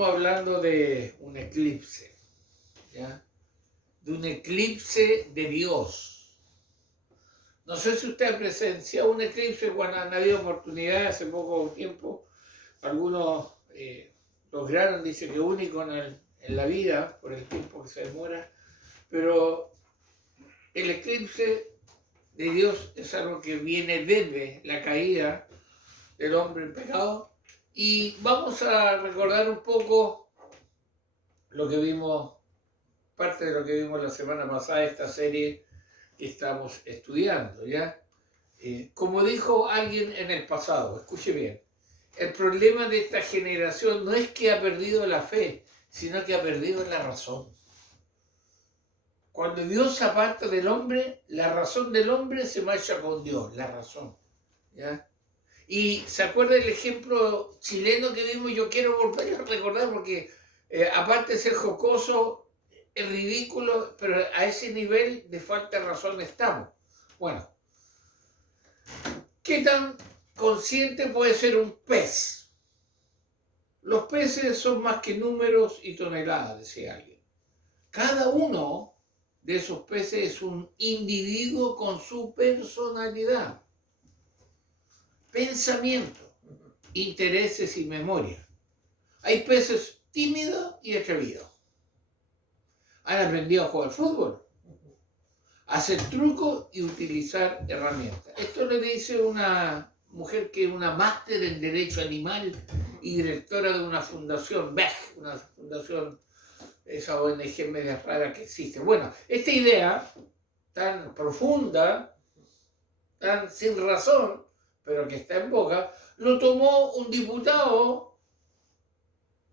Estamos hablando de un eclipse, ¿ya? De un eclipse de Dios. No sé si usted ha presenciado un eclipse cuando han habido oportunidades hace poco tiempo. Algunos lograron, dice que único en la vida, por el tiempo que se demora, pero el eclipse de Dios es algo que viene desde la caída del hombre en pecado. Y vamos a recordar un poco lo que vimos, parte de lo que vimos la semana pasada, esta serie que estamos estudiando, ¿ya? Como dijo alguien en el pasado, escuche bien, el problema de esta generación no es que ha perdido la fe, sino que ha perdido la razón. Cuando Dios se aparta del hombre, la razón del hombre se marcha con Dios, la razón, ¿ya? Y se acuerda del ejemplo chileno que vimos, yo quiero volver a recordar porque aparte de ser jocoso, es ridículo, pero a ese nivel de falta de razón estamos. Bueno, ¿qué tan consciente puede ser un pez? Los peces son más que números y toneladas, decía alguien. Cada uno de esos peces es un individuo con su personalidad, pensamiento, intereses y memoria. Hay peces tímidos y atrevidos. Han aprendido a jugar fútbol, a hacer trucos y utilizar herramientas. Esto le dice una mujer que es una máster en Derecho Animal y directora de una fundación, BEG, una fundación, esa ONG media rara que existe. Bueno, esta idea tan profunda, tan sin razón, pero que está en boga, lo tomó un diputado,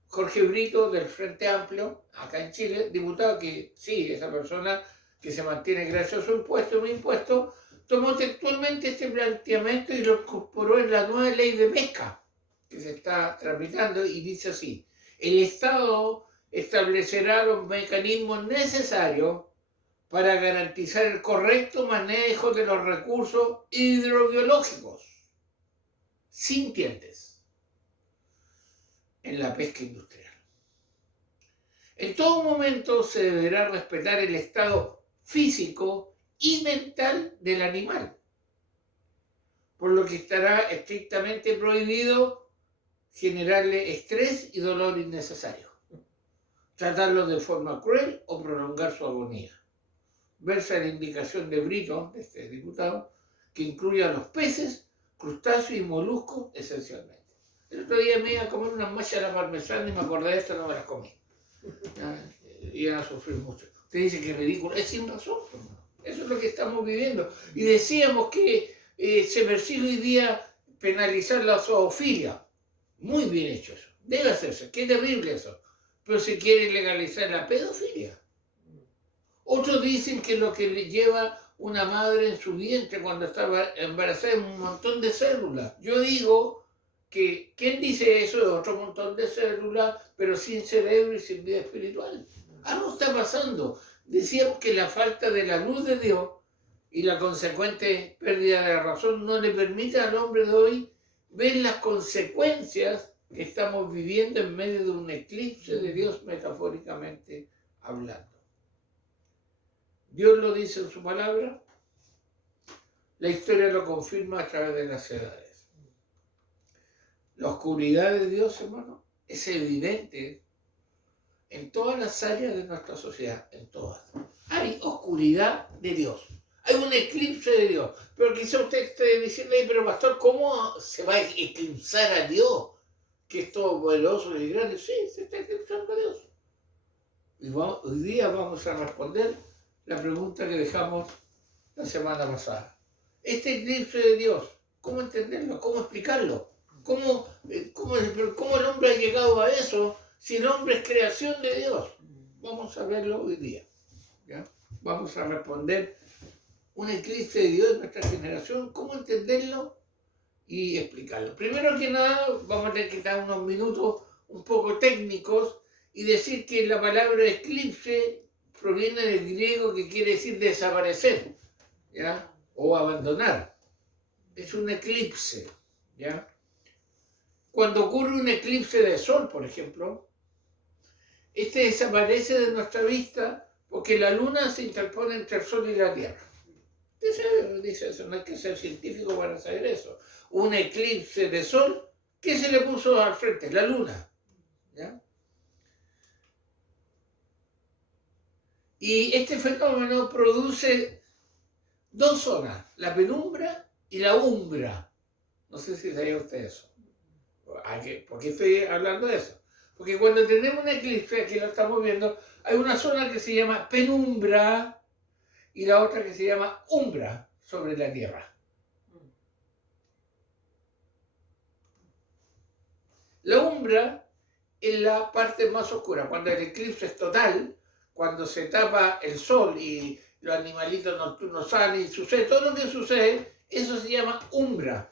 Jorge Brito, del Frente Amplio, acá en Chile, diputado que sí, esa persona que se mantiene gracias a su impuesto, un impuesto, tomó textualmente este planteamiento y lo incorporó en la nueva ley de pesca que se está tramitando y dice así: el Estado establecerá los mecanismos necesarios para garantizar el correcto manejo de los recursos hidrobiológicos sintientes en la pesca industrial. En todo momento se deberá respetar el estado físico y mental del animal, por lo que estará estrictamente prohibido generarle estrés y dolor innecesario, tratarlo de forma cruel o prolongar su agonía. Versa la indicación de Brito, de este diputado, que incluye a los peces, crustáceos y moluscos esencialmente. El otro día me iba a comer unas machas a la parmesana y me acordé de esto, no me las comí. Iban a sufrir mucho. Usted dice que es ridículo, es sin razón. Eso es lo que estamos viviendo. Y decíamos que se persigue hoy día penalizar la zoofilia. Muy bien hecho eso. Debe hacerse. Qué terrible eso. Pero se quiere legalizar la pedofilia. Otros dicen que lo que le lleva una madre en su vientre cuando estaba embarazada es un montón de células. Yo digo que quien dice eso es otro montón de células, pero sin cerebro y sin vida espiritual. Algo está pasando. Decíamos que la falta de la luz de Dios y la consecuente pérdida de la razón no le permite al hombre de hoy ver las consecuencias que estamos viviendo en medio de un eclipse de Dios, metafóricamente hablando. Dios lo dice en su palabra, la historia lo confirma a través de las edades. La oscuridad de Dios, hermano, es evidente en todas las áreas de nuestra sociedad, en todas. Hay oscuridad de Dios, hay un eclipse de Dios. Pero quizá usted esté diciendo, pero pastor, ¿cómo se va a eclipsar a Dios? Que es todopoderoso y grande. Sí, se está eclipsando a Dios. Y hoy día vamos a responder la pregunta que dejamos la semana pasada. Este eclipse de Dios, ¿cómo entenderlo? ¿Cómo explicarlo? ¿Cómo el hombre ha llegado a eso si el hombre es creación de Dios? Vamos a verlo hoy día, ¿ya? Vamos a responder un eclipse de Dios en nuestra generación, ¿cómo entenderlo y explicarlo? Primero que nada, vamos a tener que dar unos minutos un poco técnicos y decir que la palabra eclipse proviene del griego que quiere decir desaparecer, ¿ya? O abandonar. Es un eclipse, ¿ya? Cuando ocurre un eclipse de sol, por ejemplo, este desaparece de nuestra vista porque la luna se interpone entre el sol y la tierra. Dice eso, no hay que ser científico para saber eso. Un eclipse de sol, ¿qué se le puso al frente? La luna. ¿Ya? Y este fenómeno produce dos zonas, la penumbra y la umbra. No sé si sabía usted eso. ¿Por qué estoy hablando de eso? Porque cuando tenemos un eclipse, aquí lo estamos viendo, hay una zona que se llama penumbra y la otra que se llama umbra sobre la Tierra. La umbra es la parte más oscura, cuando el eclipse es total, cuando se tapa el sol y los animalitos nocturnos salen y sucede todo lo que sucede, eso se llama umbra.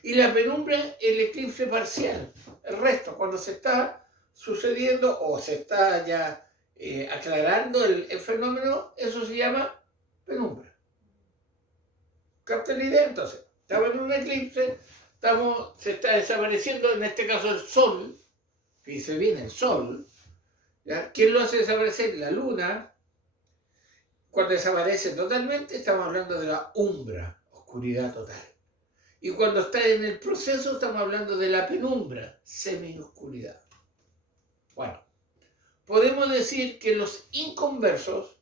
Y la penumbra, el eclipse parcial, el resto, cuando se está sucediendo o se está ya aclarando el fenómeno, eso se llama penumbra. ¿Capta la idea? Entonces, estamos en un eclipse, se está desapareciendo, en este caso el sol, fíjese bien, el sol. ¿Ya? ¿Quién lo hace desaparecer? La luna. Cuando desaparece totalmente, estamos hablando de la umbra, oscuridad total. Y cuando está en el proceso, estamos hablando de la penumbra, semi-oscuridad. Bueno, podemos decir que los inconversos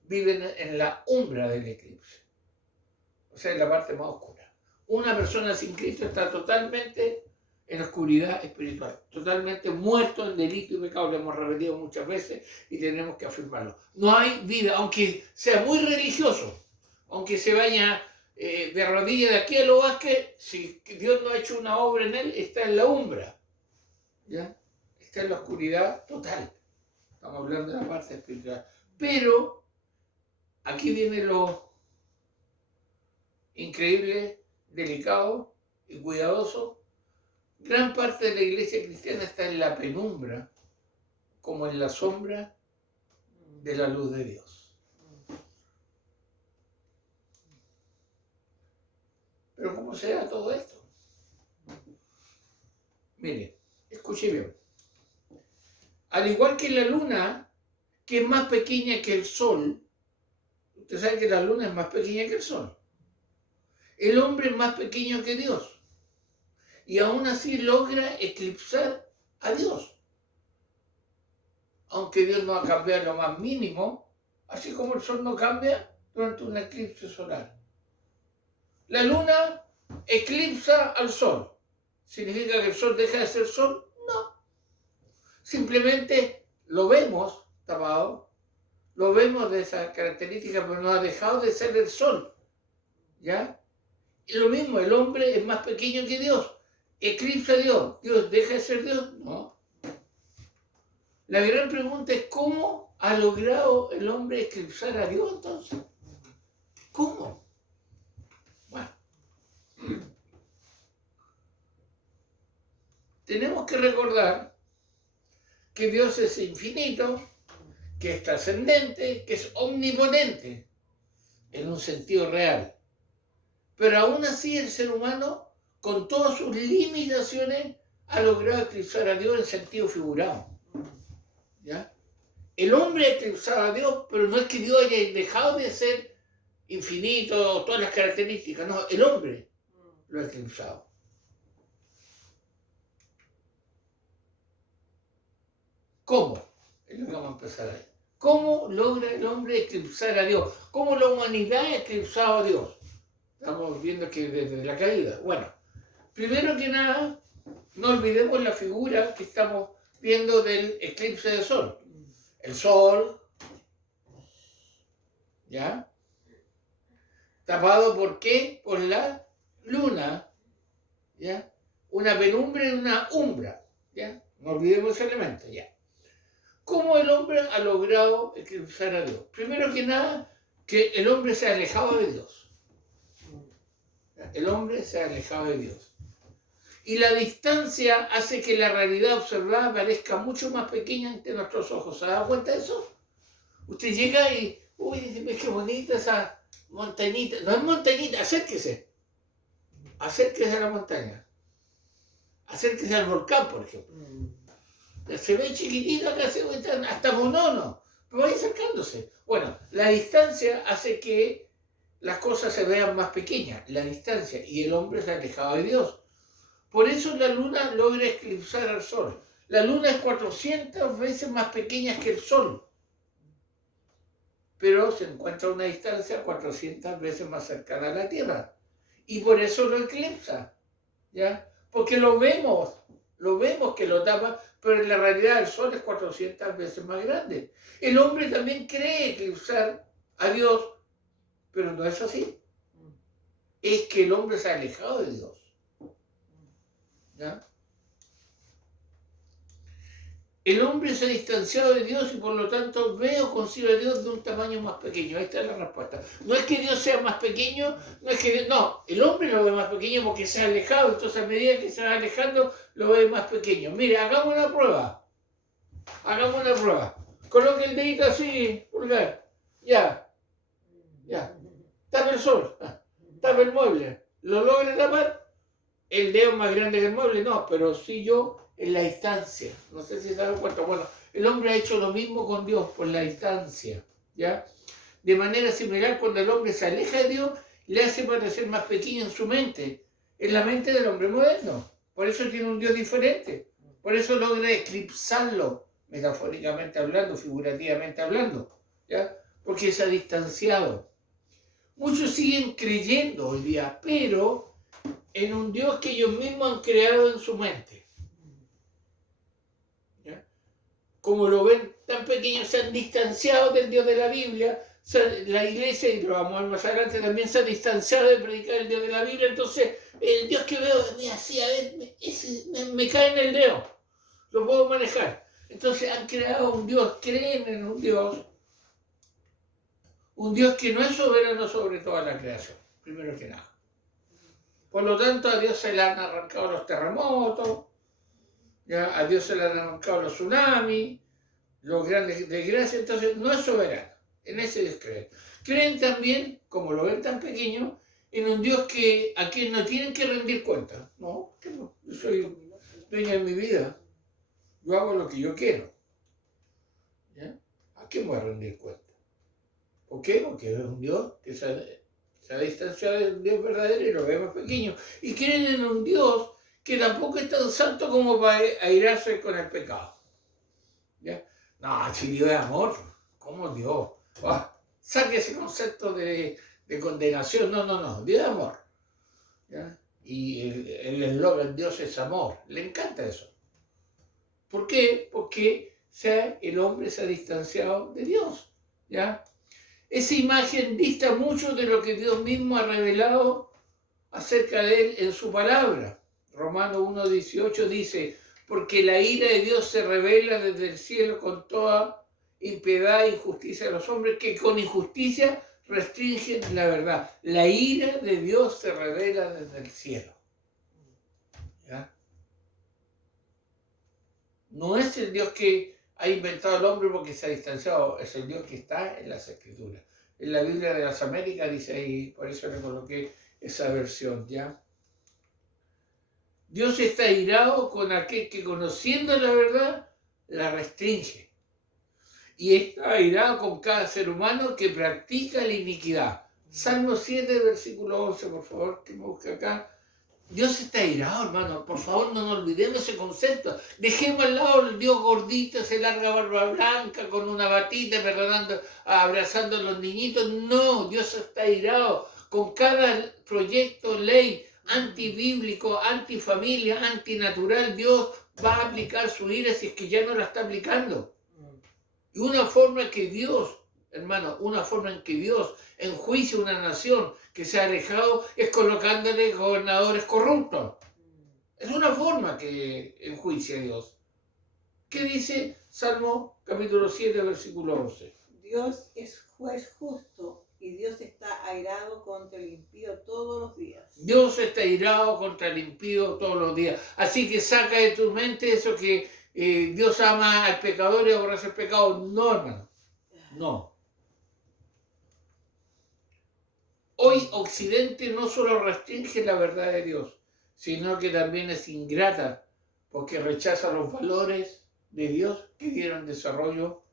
viven en la umbra del eclipse, o sea, en la parte más oscura. Una persona sin Cristo está totalmente en oscuridad espiritual, totalmente muerto en delito y pecado, lo hemos repetido muchas veces y tenemos que afirmarlo. No hay vida, aunque sea muy religioso, aunque se vaya de rodillas de aquí a los Vázquez, si Dios no ha hecho una obra en él, está en la umbra, ¿ya? Está en la oscuridad total. Estamos hablando de la parte espiritual. Pero aquí viene lo increíble, delicado y cuidadoso. Gran parte de la iglesia cristiana está en la penumbra, como en la sombra de la luz de Dios. Pero ¿cómo se da todo esto? Mire, escuche bien. Al igual que la luna, que es más pequeña que el sol, usted sabe que la luna es más pequeña que el sol. El hombre es más pequeño que Dios. Y aún así logra eclipsar a Dios. Aunque Dios no ha cambiado lo más mínimo, así como el sol no cambia durante un eclipse solar. La luna eclipsa al sol. ¿Significa que el sol deja de ser sol? No. Simplemente lo vemos tapado, lo vemos de esa característica, pero no ha dejado de ser el sol. ¿Ya? Y lo mismo, el hombre es más pequeño que Dios. ¿Eclipsa a Dios? ¿Dios deja de ser Dios? No. La gran pregunta es ¿cómo ha logrado el hombre eclipsar a Dios entonces? ¿Cómo? Bueno, tenemos que recordar que Dios es infinito, que es trascendente, que es omnipotente, en un sentido real. Pero aún así el ser humano, con todas sus limitaciones, ha logrado eclipsar a Dios en sentido figurado. ¿Ya? El hombre ha eclipsado a Dios, pero no es que Dios haya dejado de ser infinito, todas las características, no, el hombre lo ha eclipsado. ¿Cómo? Es lo que vamos a empezar ahí. ¿Cómo logra el hombre eclipsar a Dios? ¿Cómo la humanidad ha eclipsado a Dios? Estamos viendo que desde la caída. Bueno, primero que nada, no olvidemos la figura que estamos viendo del eclipse de sol. El sol, ¿ya? Tapado ¿por qué? Por la luna, ¿ya? Una penumbra y una umbra, ¿ya? No olvidemos ese elemento, ¿ya? ¿Cómo el hombre ha logrado eclipsar a Dios? Primero que nada, que el hombre se ha alejado de Dios. El hombre se ha alejado de Dios. Y la distancia hace que la realidad observada parezca mucho más pequeña ante nuestros ojos. ¿Se ha dado cuenta de eso? Usted llega y, uy, dice, qué bonita esa montañita. No es montañita, acérquese. Acérquese a la montaña. Acérquese al volcán, por ejemplo. Se ve chiquitito acá, se ve hasta monono, pero va a ir acercándose. Bueno, la distancia hace que las cosas se vean más pequeñas, la distancia, y el hombre se ha alejado de Dios. Por eso la luna logra eclipsar al sol. La luna es 400 veces más pequeña que el sol, pero se encuentra a una distancia 400 veces más cercana a la Tierra. Y por eso lo eclipsa, ¿ya? Porque lo vemos que lo tapa, pero en la realidad el sol es 400 veces más grande. El hombre también cree eclipsar a Dios, pero no es así. Es que el hombre se ha alejado de Dios, ¿ya? El hombre se ha distanciado de Dios y por lo tanto ve o concibe a Dios de un tamaño más pequeño. Esta es la respuesta. No es que Dios sea más pequeño, no, el hombre lo ve más pequeño porque se ha alejado, entonces a medida que se va alejando lo ve más pequeño. Mire, hagamos una prueba. Coloque el dedito así, pulgar. Ya. Tapa el sol, tapa el mueble. ¿Lo logra tapar? El dedo más grande que el mueble, no, pero sí yo en la distancia. No sé si se dan cuenta. Bueno, el hombre ha hecho lo mismo con Dios por la distancia, ¿ya? De manera similar, cuando el hombre se aleja de Dios, le hace parecer más pequeño en su mente, en la mente del hombre moderno. Por eso tiene un Dios diferente. Por eso logra eclipsarlo, metafóricamente hablando, figurativamente hablando, ¿ya? Porque se ha distanciado. Muchos siguen creyendo hoy día, pero en un Dios que ellos mismos han creado en su mente. ¿Ya? Como lo ven tan pequeños, se han distanciado del Dios de la Biblia. La iglesia, y lo vamos a ver más adelante, también se ha distanciado de predicar el Dios de la Biblia. Entonces, el Dios que veo, así, a ver, me cae en el dedo. Lo puedo manejar. Entonces han creado un Dios, creen en un Dios que no es soberano sobre toda la creación, primero que nada. Por lo tanto, a Dios se le han arrancado los terremotos, ¿ya? A Dios se le han arrancado los tsunamis, los grandes desgracias, entonces no es soberano, en ese Dios creen. Creen también, como lo ven tan pequeño, en un Dios a quien no tienen que rendir cuentas. No, yo soy dueño de mi vida, yo hago lo que yo quiero. ¿Ya? ¿A quién voy a rendir cuentas? ¿Por qué? Porque es un Dios que se ha distanciado del Dios verdadero y lo ve más pequeño. Y creen en un Dios que tampoco es tan santo como para airarse con el pecado. ¿Ya? No, si Dios es amor, ¿cómo Dios? Saque ese concepto de condenación. No, Dios es amor. ¿Ya? Y el eslogan Dios es amor. Le encanta eso. ¿Por qué? Porque el hombre se ha distanciado de Dios. ¿Ya? Esa imagen dista mucho de lo que Dios mismo ha revelado acerca de él en su palabra. Romanos 1:18 dice, porque la ira de Dios se revela desde el cielo con toda impiedad e injusticia de los hombres que con injusticia restringen la verdad. La ira de Dios se revela desde el cielo. ¿Ya? No es el Dios que ha inventado al hombre porque se ha distanciado, es el Dios que está en las Escrituras. En la Biblia de las Américas dice ahí, por eso le coloqué esa versión, ¿ya? Dios está airado con aquel que conociendo la verdad, la restringe. Y está airado con cada ser humano que practica la iniquidad. Salmo 7, versículo 11, por favor, que me busque acá. Dios está airado, hermano. Por favor, no nos olvidemos ese concepto. Dejemos al lado el Dios gordito, ese larga barba blanca, con una batita, abrazando a los niñitos. No, Dios está airado con cada proyecto, ley antibíblico, antifamilia, antinatural. Dios va a aplicar su ira si es que ya no la está aplicando. Y una forma que Dios, hermano, enjuicia una nación que se ha alejado es colocándole gobernadores corruptos. Es una forma que enjuicia a Dios. ¿Qué dice Salmo capítulo 7, versículo 11? Dios es juez justo y Dios está airado contra el impío todos los días. Dios está airado contra el impío todos los días. Así que saca de tu mente eso que Dios ama al pecador y aborrece el pecado. No, hermano. No. Hoy Occidente no solo restringe la verdad de Dios, sino que también es ingrata porque rechaza los valores de Dios que dieron desarrollo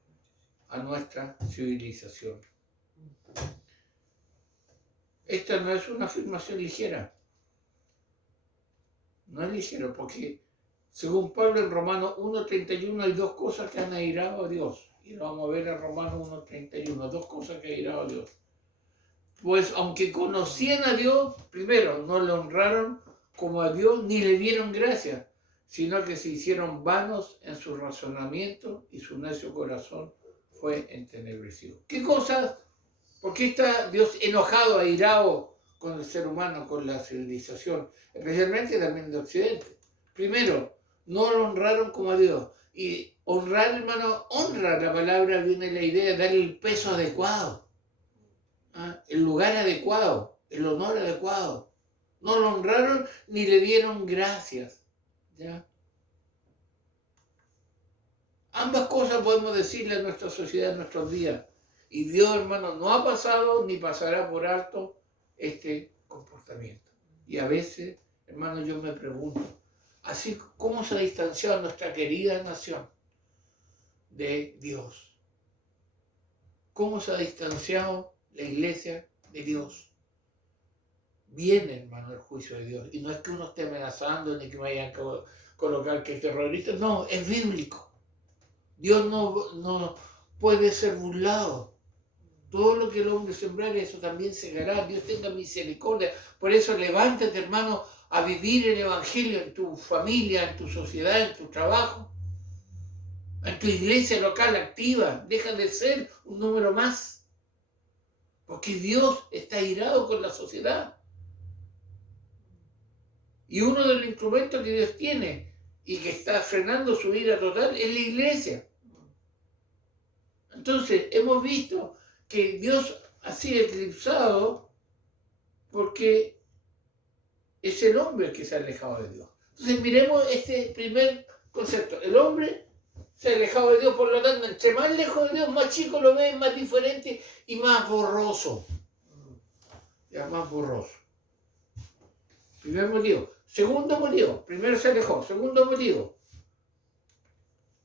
a nuestra civilización. Esta no es una afirmación ligera. No es ligero, porque según Pablo en Romanos 1:31 hay dos cosas que han airado a Dios. Y lo vamos a ver en Romanos 1:31, dos cosas que han airado a Dios. Pues aunque conocían a Dios, primero, no le honraron como a Dios ni le dieron gracias, sino que se hicieron vanos en su razonamiento y su necio corazón fue entenebrecido. ¿Qué cosas? ¿Por qué está Dios enojado, airado con el ser humano, con la civilización, especialmente también de Occidente? Primero, no lo honraron como a Dios. Y honrar, hermano, honra, la palabra viene la idea de darle el peso adecuado, el lugar adecuado, el honor adecuado. No lo honraron ni le dieron gracias. ¿Ya? Ambas cosas podemos decirle a nuestra sociedad en nuestros días. Y Dios, hermano, no ha pasado ni pasará por alto este comportamiento. Y a veces, hermano, yo me pregunto, así cómo se ha distanciado nuestra querida nación de Dios. ¿Cómo se ha distanciado la iglesia de Dios? Viene, hermano, el juicio de Dios. Y no es que uno esté amenazando ni que me vayan a colocar que es terrorista. No, es bíblico. Dios no puede ser burlado. Todo lo que el hombre sembrare, eso también segará. Dios tenga misericordia. Por eso levántate, hermano, a vivir el evangelio en tu familia, en tu sociedad, en tu trabajo, en tu iglesia local activa. Deja de ser un número más. Porque Dios está irado con la sociedad. Y uno de los instrumentos que Dios tiene y que está frenando su ira total es la iglesia. Entonces, hemos visto que Dios ha sido eclipsado porque es el hombre el que se ha alejado de Dios. Entonces, miremos este primer concepto. El hombre se ha alejado de Dios, por lo tanto, entre más lejos de Dios, más chico lo ve, más diferente y más borroso. Ya, más borroso. Primer motivo. Segundo motivo. Primero se alejó. Segundo motivo.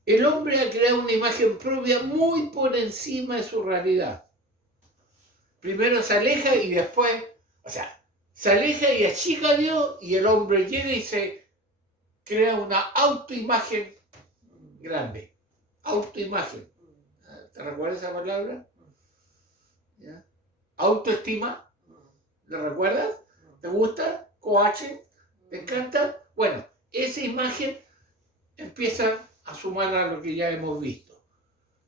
El hombre ha creado una imagen propia muy por encima de su realidad. Primero se aleja y después, se aleja y achica a Dios y el hombre llega y se crea una autoimagen grande. Autoimagen. ¿Te recuerdas esa palabra? ¿Ya? Autoestima. ¿La recuerdas? ¿Te gusta? ¿Coache? ¿Te encanta? Bueno, esa imagen empieza a sumar a lo que ya hemos visto.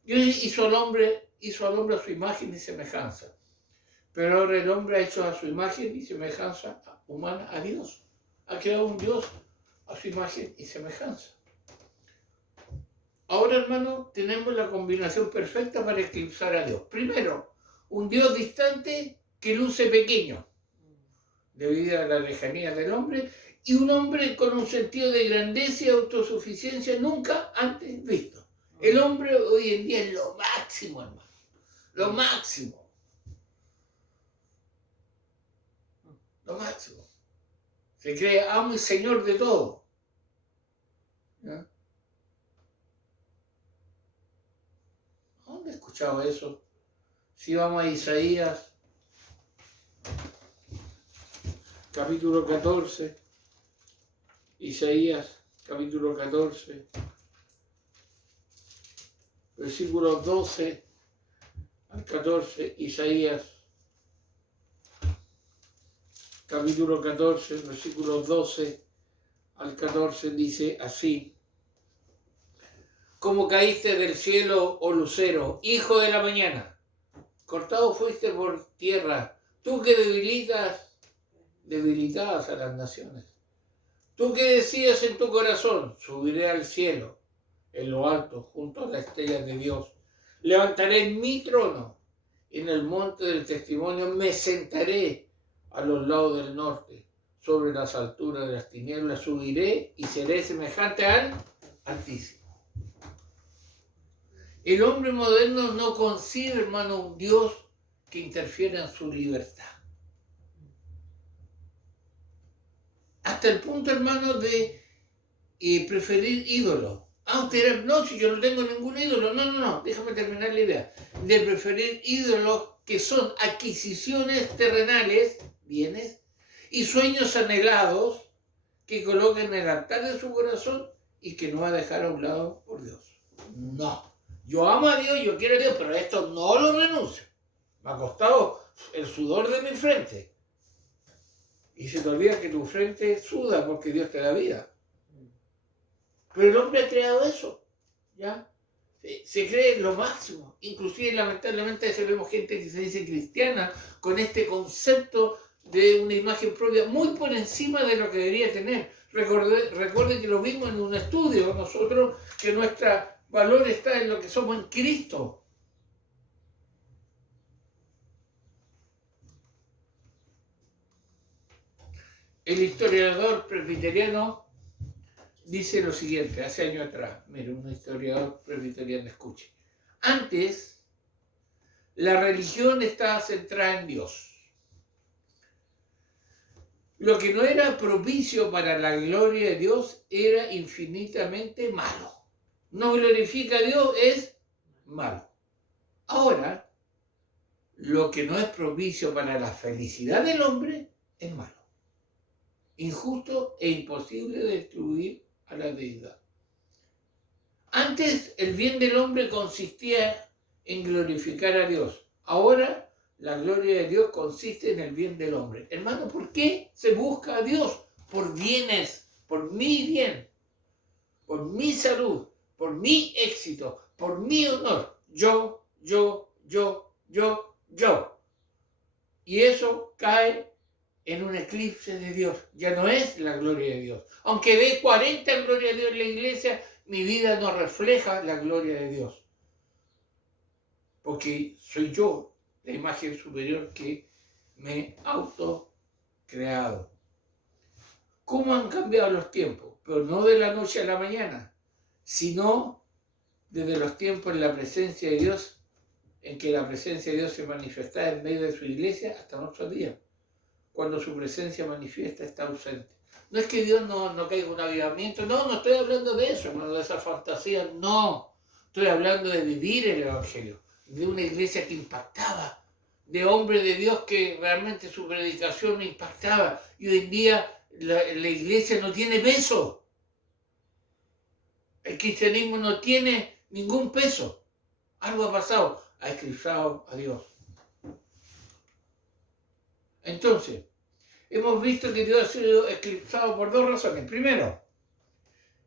Dios hizo al hombre a su imagen y semejanza. Pero ahora el hombre ha hecho a su imagen y semejanza humana a Dios. Ha creado un Dios a su imagen y semejanza. Ahora, hermano, tenemos la combinación perfecta para eclipsar a Dios. Primero, un Dios distante que luce pequeño, debido a la lejanía del hombre, y un hombre con un sentido de grandeza y autosuficiencia nunca antes visto. El hombre hoy en día es lo máximo, hermano. Lo máximo. Lo máximo. Se cree amo y señor de todo. ¿Ya? ¿Dónde he escuchado eso? Si vamos a Isaías, capítulo 14. Isaías, capítulo 14. Versículos 12 al 14. Isaías, capítulo 14, versículos 12 al 14, dice así: como caíste del cielo, oh lucero, hijo de la mañana, cortado fuiste por tierra, tú que debilitabas a las naciones. Tú que decías en tu corazón, subiré al cielo, en lo alto, junto a las estrellas de Dios. Levantaré mi trono en el monte del testimonio, me sentaré a los lados del norte, sobre las alturas de las tinieblas, subiré y seré semejante al Altísimo. El hombre moderno no concibe, hermano, un Dios que interfiera en su libertad. Hasta el punto, hermano, de preferir ídolos Usted dirá, no, si yo no tengo ningún ídolo. No, déjame terminar la idea. De preferir ídolos que son adquisiciones terrenales, bienes, y sueños anhelados que coloquen en el altar de su corazón y que no va a dejar a un lado por Dios. No. Yo amo a Dios, yo quiero a Dios, pero a esto no lo renuncio. Me ha costado el sudor de mi frente. Y se te olvida que tu frente suda porque Dios te da vida. Pero el hombre ha creado eso, ¿ya? Se cree lo máximo. Inclusive, lamentablemente, vemos gente que se dice cristiana con este concepto de una imagen propia muy por encima de lo que debería tener. Recuerden que lo vimos en un estudio nosotros, que nuestro valor está en lo que somos en Cristo. El historiador presbiteriano dice lo siguiente, hace años atrás, mire, un historiador presbiteriano, escuche. Antes, la religión estaba centrada en Dios. Lo que no era propicio para la gloria de Dios era infinitamente malo. No glorifica a Dios, es malo. Ahora, lo que no es propicio para la felicidad del hombre es malo. Injusto e imposible de destruir a la deidad. Antes el bien del hombre consistía en glorificar a Dios. Ahora la gloria de Dios consiste en el bien del hombre. Hermano, ¿por qué se busca a Dios? Por bienes, por mi bien, por mi salud, por mi éxito, por mi honor. Yo. Y eso cae en un eclipse de Dios. Ya no es la gloria de Dios. Aunque dé 40 gloria de Dios en la iglesia, mi vida no refleja la gloria de Dios. Porque soy yo la imagen superior que me he autocreado. ¿Cómo han cambiado los tiempos? Pero no de la noche a la mañana, sino desde los tiempos en la presencia de Dios, en que la presencia de Dios se manifiesta en medio de su iglesia hasta nuestros días. Cuando su presencia manifiesta está ausente. No es que Dios no caiga en un avivamiento, no estoy hablando de eso, hermano, de esa fantasía, no. Estoy hablando de vivir el Evangelio, de una iglesia que impactaba, de hombres de Dios que realmente su predicación me impactaba. Y hoy en día la iglesia no tiene peso. El cristianismo no tiene ningún peso. Algo ha pasado, ha eclipsado a Dios. Entonces, hemos visto que Dios ha sido eclipsado por dos razones. Primero,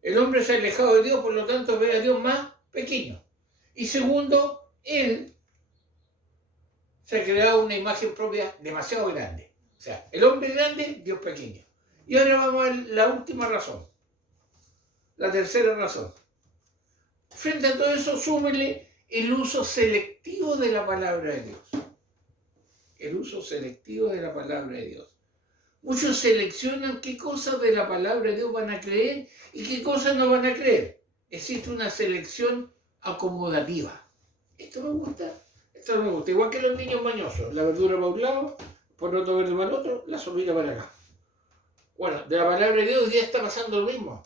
el hombre se ha alejado de Dios, por lo tanto ve a Dios más pequeño. Y segundo, él se ha creado una imagen propia demasiado grande. O sea, el hombre grande, Dios pequeño. Y ahora vamos a la última razón. La tercera razón. Frente a todo eso, súmele el uso selectivo de la palabra de Dios. El uso selectivo de la palabra de Dios. Muchos seleccionan qué cosas de la palabra de Dios van a creer y qué cosas no van a creer. Existe una selección acomodativa. Esto me gusta, esto no me gusta. Igual que los niños mañosos. La verdura para un lado, por otro verde para el otro, la sopita para acá. Bueno, de la palabra de Dios ya está pasando lo mismo.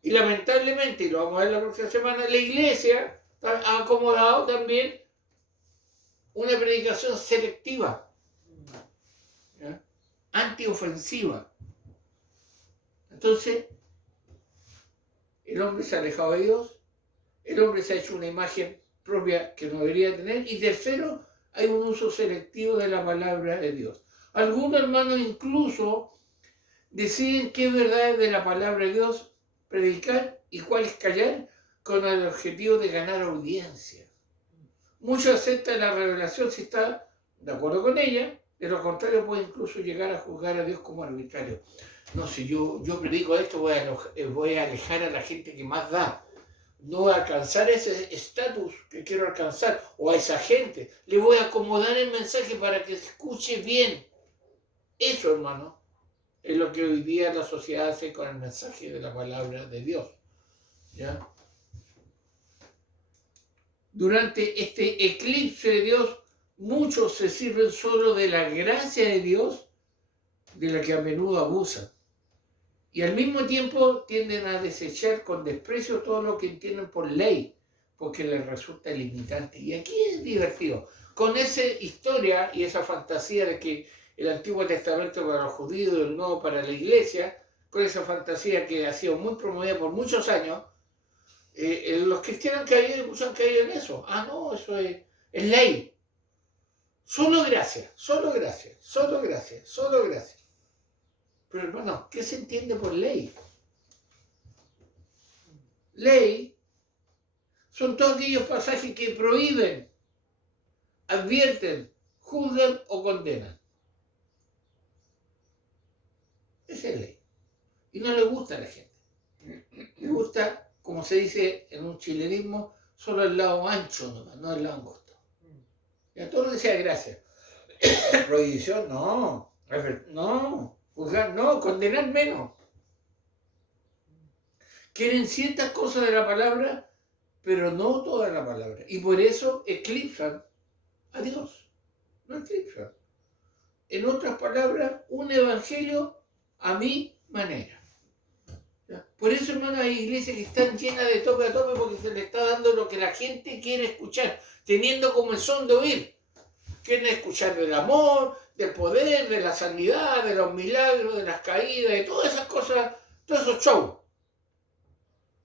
Y lamentablemente, y lo vamos a ver la próxima semana, la iglesia ha acomodado también una predicación selectiva, ¿ya? Antiofensiva. Entonces, el hombre se ha alejado de Dios, el hombre se ha hecho una imagen propia que no debería tener, y tercero, hay un uso selectivo de la palabra de Dios. Algunos hermanos incluso deciden qué verdad es de la palabra de Dios predicar y cuál es callar, con el objetivo de ganar audiencia. Muchos aceptan la revelación si está de acuerdo con ella, de lo contrario puede incluso llegar a juzgar a Dios como arbitrario. No, si yo predico esto, voy a alejar a la gente que más da. No voy a alcanzar ese estatus que quiero alcanzar, o a esa gente. Le voy a acomodar el mensaje para que escuche bien. Eso, hermano, es lo que hoy día la sociedad hace con el mensaje de la palabra de Dios. ¿Ya? Durante este eclipse de Dios, muchos se sirven solo de la gracia de Dios, de la que a menudo abusan. Y al mismo tiempo tienden a desechar con desprecio todo lo que entienden por ley, porque les resulta limitante. Y aquí es divertido. Con esa historia y esa fantasía de que el Antiguo Testamento para los judíos y el Nuevo para la Iglesia, con esa fantasía que ha sido muy promovida por muchos años, los cristianos muchos han caído en eso. Ah, no, eso es ley. Solo gracia, solo gracia, solo gracia, solo gracia. Pero hermano, ¿qué se entiende por ley? Ley son todos aquellos pasajes que prohíben, advierten, juzgan o condenan. Esa es ley. Y no le gusta a la gente. Le gusta, como se dice en un chilenismo, solo el lado ancho nomás, no el lado angosto. Ya todo lo que sea gracia. Prohibición, no. No. Juzgar, no. Condenar, menos. Quieren ciertas cosas de la palabra, pero no toda la palabra. Y por eso eclipsan a Dios. No eclipsan. En otras palabras, un evangelio a mi manera. ¿Ya? Por eso, hermano, hay iglesias que están llenas de tope a tope porque se le está dando lo que la gente quiere escuchar, teniendo como el son de oír. Quieren escuchar del amor, del poder, de la sanidad, de los milagros, de las caídas, de todas esas cosas, todos esos shows.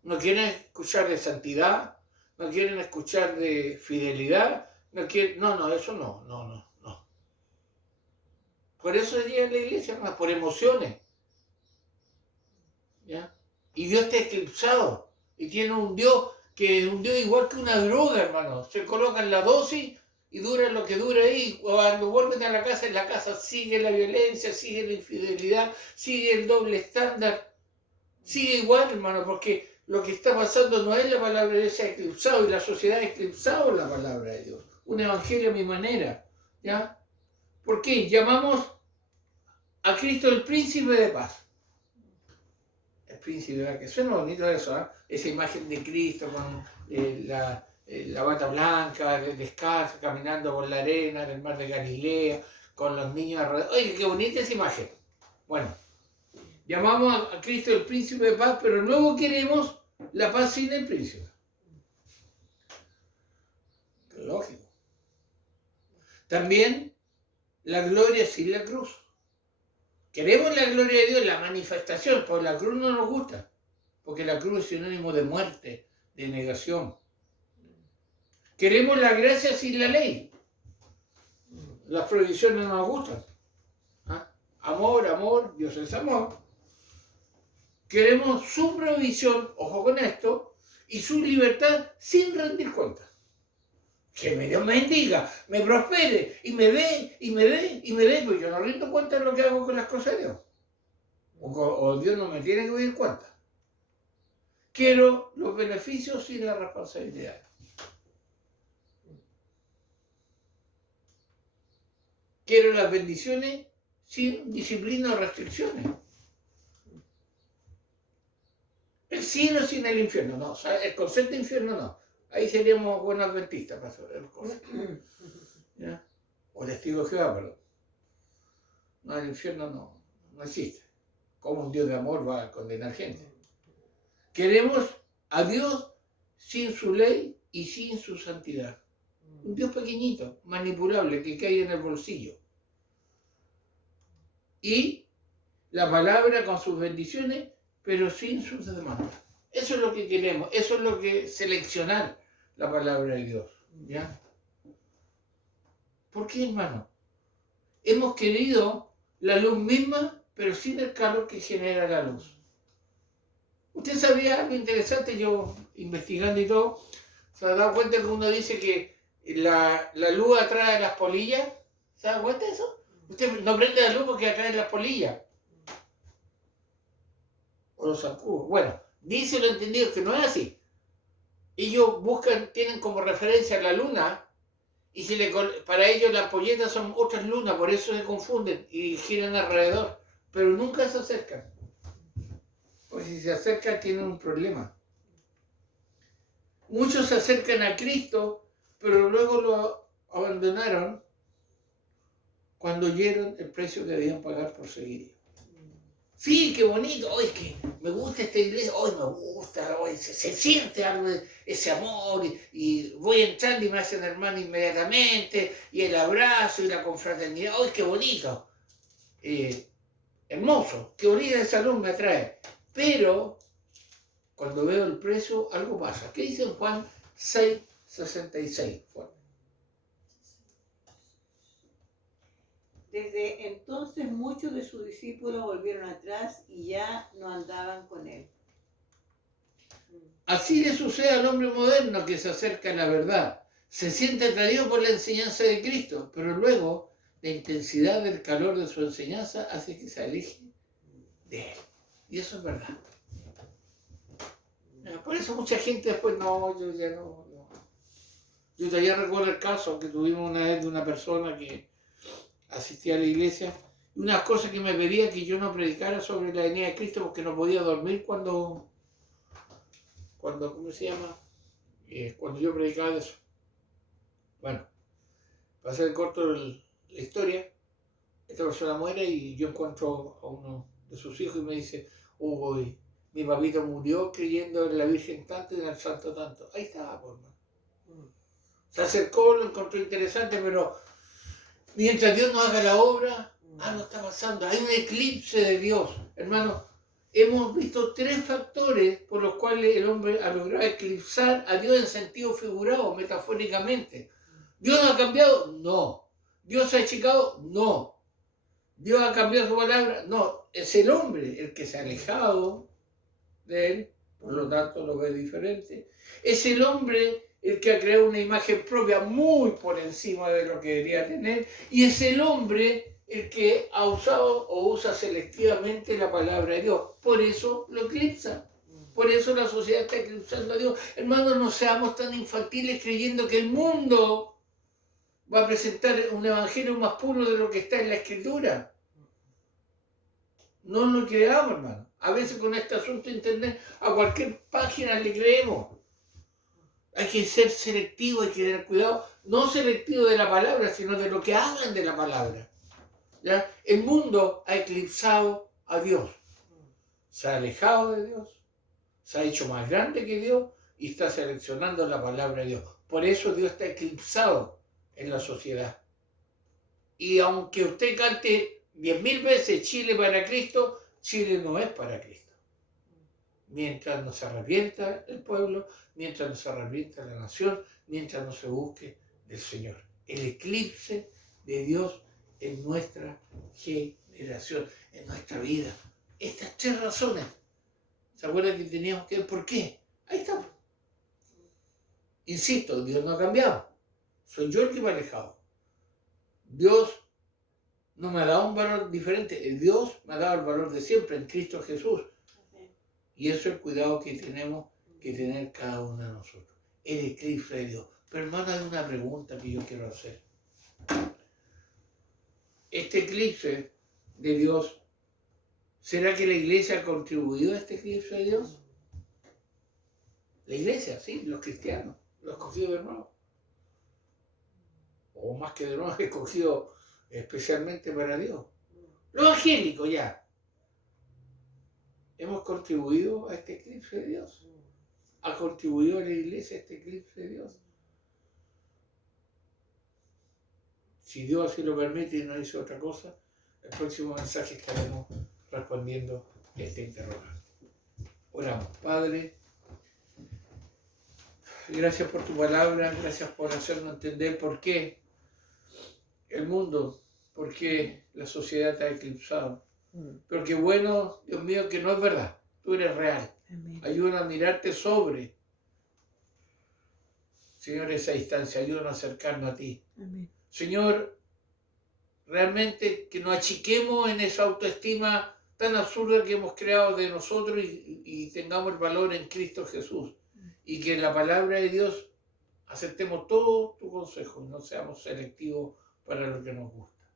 No quieren escuchar de santidad, no quieren escuchar de fidelidad, no, eso no. Por eso llega la iglesia, hermano, por emociones. ¿Ya? Y Dios está eclipsado. Y tiene un Dios que es un Dios igual que una droga, hermano. Se colocan la dosis y dura lo que dura ahí. Cuando vuelven a la casa, en la casa sigue la violencia, sigue la infidelidad, sigue el doble estándar. Sigue igual, hermano, porque lo que está pasando no es la palabra de Dios, se ha eclipsado y la sociedad ha eclipsado la palabra de Dios. Un evangelio a mi manera. ¿Ya? ¿Por qué? Llamamos a Cristo el príncipe de paz. El príncipe de paz, que suena bonito eso, ¿eh? Esa imagen de Cristo con la bata blanca, descalzo, caminando por la arena del mar de Galilea, con los niños alrededor. Oye, qué bonita esa imagen. Bueno, llamamos a Cristo el príncipe de paz, pero luego queremos la paz sin el príncipe. Lógico. También la gloria sin la cruz. Queremos la gloria de Dios, la manifestación, pero la cruz no nos gusta, porque la cruz es sinónimo de muerte, de negación. Queremos la gracia sin la ley. Las prohibiciones no nos gustan. ¿Ah? Amor, Dios es amor. Queremos su provisión, ojo con esto, y su libertad sin rendir cuentas. Que Dios me bendiga, me prospere, y me dé, pues yo no rindo cuenta de lo que hago con las cosas de Dios. O Dios no me tiene que pedir cuenta. Quiero los beneficios sin la responsabilidad. Quiero las bendiciones sin disciplina o restricciones. El cielo sin el infierno, no. O sea, el concepto de infierno no. Ahí seríamos buenos adventistas para saber el concepto. ¿Ya? O testigos de Jehová, perdón. No, el infierno no existe. ¿Cómo un Dios de amor va a condenar gente? Queremos a Dios sin su ley y sin su santidad. Un Dios pequeñito, manipulable, que cae en el bolsillo. Y la palabra con sus bendiciones, pero sin sus demandas. Eso es lo que queremos, eso es lo que seleccionar la palabra de Dios. ¿Ya? ¿Por qué, hermano? Hemos querido la luz misma, pero sin el calor que genera la luz. ¿Usted sabía algo interesante? Yo, investigando y todo, se ha dado cuenta que uno dice que la luz atrae las polillas. ¿Se da cuenta de eso? Usted no prende la luz porque atrae las polillas. O los zancudos. Bueno, dice lo entendido que no es así. Ellos tienen como referencia la luna, y para ellos las ampolletas son otras lunas, por eso se confunden y giran alrededor, pero nunca se acercan. Porque si se acercan tienen un problema. Muchos se acercan a Cristo, pero luego lo abandonaron cuando oyeron el precio que debían pagar por seguirlo. Sí, qué bonito, hoy que me gusta esta iglesia, hoy me gusta, hoy se siente algo de ese amor y voy entrando y me hacen hermano inmediatamente y el abrazo y la confraternidad, hoy qué bonito, hermoso, qué bonita esa luz me atrae, pero cuando veo el precio algo pasa. ¿Qué dice en Juan 6:66? Juan. Desde entonces muchos de sus discípulos volvieron atrás y ya no andaban con él. Así le sucede al hombre moderno que se acerca a la verdad. Se siente atraído por la enseñanza de Cristo, pero luego la intensidad del calor de su enseñanza hace que se aleje de él. Y eso es verdad. Por eso mucha gente después, no, yo ya no. Yo todavía recuerdo el caso que tuvimos una vez de una persona que asistía a la iglesia y unas cosas que me pedía que yo no predicara sobre la venida de Cristo porque no podía dormir cuando ¿cómo se llama? Cuando yo predicaba de eso. Bueno, para hacer corto la historia, esta persona muere y yo encuentro a uno de sus hijos y me dice, uy, mi papito murió creyendo en la Virgen tanto y en el Santo tanto. Ahí estaba, por hermano. Se acercó, lo encontró interesante, pero mientras Dios no haga la obra, no está pasando. Hay un eclipse de Dios. Hermano, hemos visto 3 factores por los cuales el hombre ha logrado eclipsar a Dios en sentido figurado, metafóricamente. ¿Dios ha cambiado? No. ¿Dios se ha achicado? No. ¿Dios ha cambiado su palabra? No. Es el hombre el que se ha alejado de él, por lo tanto lo ve diferente. Es el hombre el que ha creado una imagen propia muy por encima de lo que debería tener, y es el hombre el que ha usado o usa selectivamente la palabra de Dios. Por eso lo eclipsa. Por eso la sociedad está eclipsando a Dios. Hermanos, no seamos tan infantiles creyendo que el mundo va a presentar un evangelio más puro de lo que está en la Escritura. No lo creamos, hermano. A veces con este asunto de internet, a cualquier página le creemos. Hay que ser selectivo, hay que tener cuidado, no selectivo de la palabra, sino de lo que hablan de la palabra. ¿Ya? El mundo ha eclipsado a Dios. Se ha alejado de Dios, se ha hecho más grande que Dios y está seleccionando la palabra de Dios. Por eso Dios está eclipsado en la sociedad. Y aunque usted cante 10.000 veces Chile para Cristo, Chile no es para Cristo. Mientras no se arrepienta el pueblo, mientras no se arrepienta la nación, mientras no se busque del Señor. El eclipse de Dios en nuestra generación, en nuestra vida. Estas 3 razones. ¿Se acuerdan que teníamos que ver por qué? Ahí estamos. Insisto, Dios no ha cambiado. Soy yo el que me ha alejado. Dios no me ha dado un valor diferente. Dios me ha dado el valor de siempre en Cristo Jesús. Y eso es el cuidado que tenemos que tener cada uno de nosotros. El eclipse de Dios. Pero hermano, hay una pregunta que yo quiero hacer. Este eclipse de Dios, ¿será que la iglesia ha contribuido a este eclipse de Dios? La iglesia, sí, los cristianos, los escogidos de nuevo. O más que de nuevo, escogidos especialmente para Dios. Los evangélicos ya. ¿Hemos contribuido a este eclipse de Dios? ¿Ha contribuido a la iglesia a este eclipse de Dios? Si Dios así lo permite y no dice otra cosa, el próximo mensaje estaremos respondiendo este interrogante. Oramos. Padre, gracias por tu palabra, gracias por hacernos entender por qué el mundo, por qué la sociedad te ha eclipsado. Pero qué bueno, Dios mío, que no es verdad. Tú eres real. Amén. Ayúdanos a mirarte sobre, Señor, esa distancia. Ayúdanos a acercarnos a ti. Amén. Señor, realmente que nos achiquemos en esa autoestima tan absurda que hemos creado de nosotros y tengamos el valor en Cristo Jesús. Y que en la palabra de Dios aceptemos todo tu consejo y no seamos selectivos para lo que nos gusta.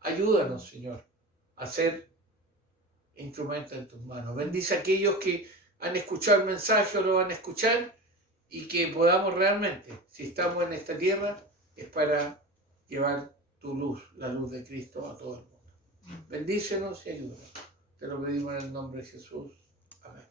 Ayúdanos, Señor, a ser instrumentos en tus manos. Bendice a aquellos que han escuchado el mensaje o lo van a escuchar y que podamos realmente, si estamos en esta tierra, es para llevar tu luz, la luz de Cristo a todo el mundo. Bendícenos y ayúdanos. Te lo pedimos en el nombre de Jesús. Amén.